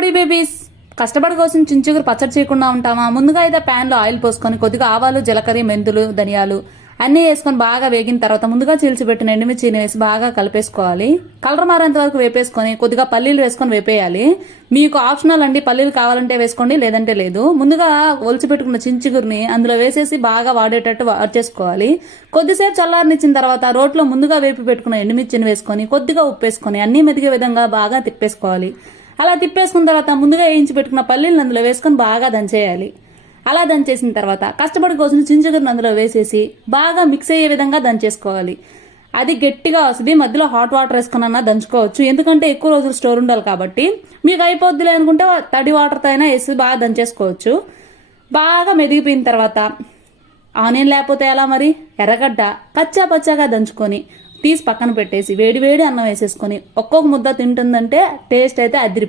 హౌడీ babies, కష్టపడి కోసం చించుగురు పచ్చడి చేయకుండా ఉంటామా? ముందుగా అయితే ప్యాన్లో ఆయిల్ పోసుకొని కొద్దిగా ఆవాలు, జీలకర్ర, మెంతులు, ధనియాలు అన్నీ వేసుకొని బాగా వేగిన తర్వాత ముందుగా చీల్చిపెట్టిన ఎండుమిర్చిని వేసి బాగా కలిపేసుకోవాలి. కలర్ మారేంత వరకు వేపేసుకొని కొద్దిగా పల్లీలు వేసుకొని వేపేయాలి. మీకు ఆప్షనల్ అండి, పల్లీలు కావాలంటే వేసుకోండి, లేదంటే లేదు. ముందుగా ఒలిచిపెట్టుకున్న చించుగురిని అందులో వేసేసి బాగా వాడేటట్టు చేసుకోవాలి. కొద్దిసేపు చల్లారనిచ్చిన తర్వాత రోట్లో ముందుగా వేపి పెట్టుకున్న ఎండుమిర్చిని వేసుకొని కొద్దిగా ఉప్పు వేసుకొని అన్నీ మెదిగే విధంగా బాగా తిప్పేసుకోవాలి. అలా తిప్పేసుకున్న తర్వాత ముందుగా వేయించి పెట్టుకున్న పల్లీలను అందులో వేసుకొని బాగా దంచేయాలి. అలా దంచేసిన తర్వాత కష్టపడి కోసిన చించుగురిని అందులో వేసేసి బాగా మిక్స్ అయ్యే విధంగా దంచేసుకోవాలి. అది గట్టిగా వస్తుంది. మధ్యలో హాట్ వాటర్ వేసుకున్నా దంచుకోవచ్చు, ఎందుకంటే ఎక్కువ రోజులు స్టోర్ ఉండాలి కాబట్టి. మీకు అయిపోద్దులే అనుకుంటే తడి వాటర్తో అయినా వేసి బాగా దంచేసుకోవచ్చు. బాగా మెదిగిపోయిన తర్వాత ఆనియన్ లేకపోతే ఎలా మరి, ఎర్రగడ్డ కచ్చా పచ్చాగా దంచుకొని తీసి పక్కన పెట్టేసి వేడి వేడి అన్నం వేసేసుకొని ఒక్కొక్క ముద్ద తింటుందంటే టేస్ట్ అయితే అదిరిపో.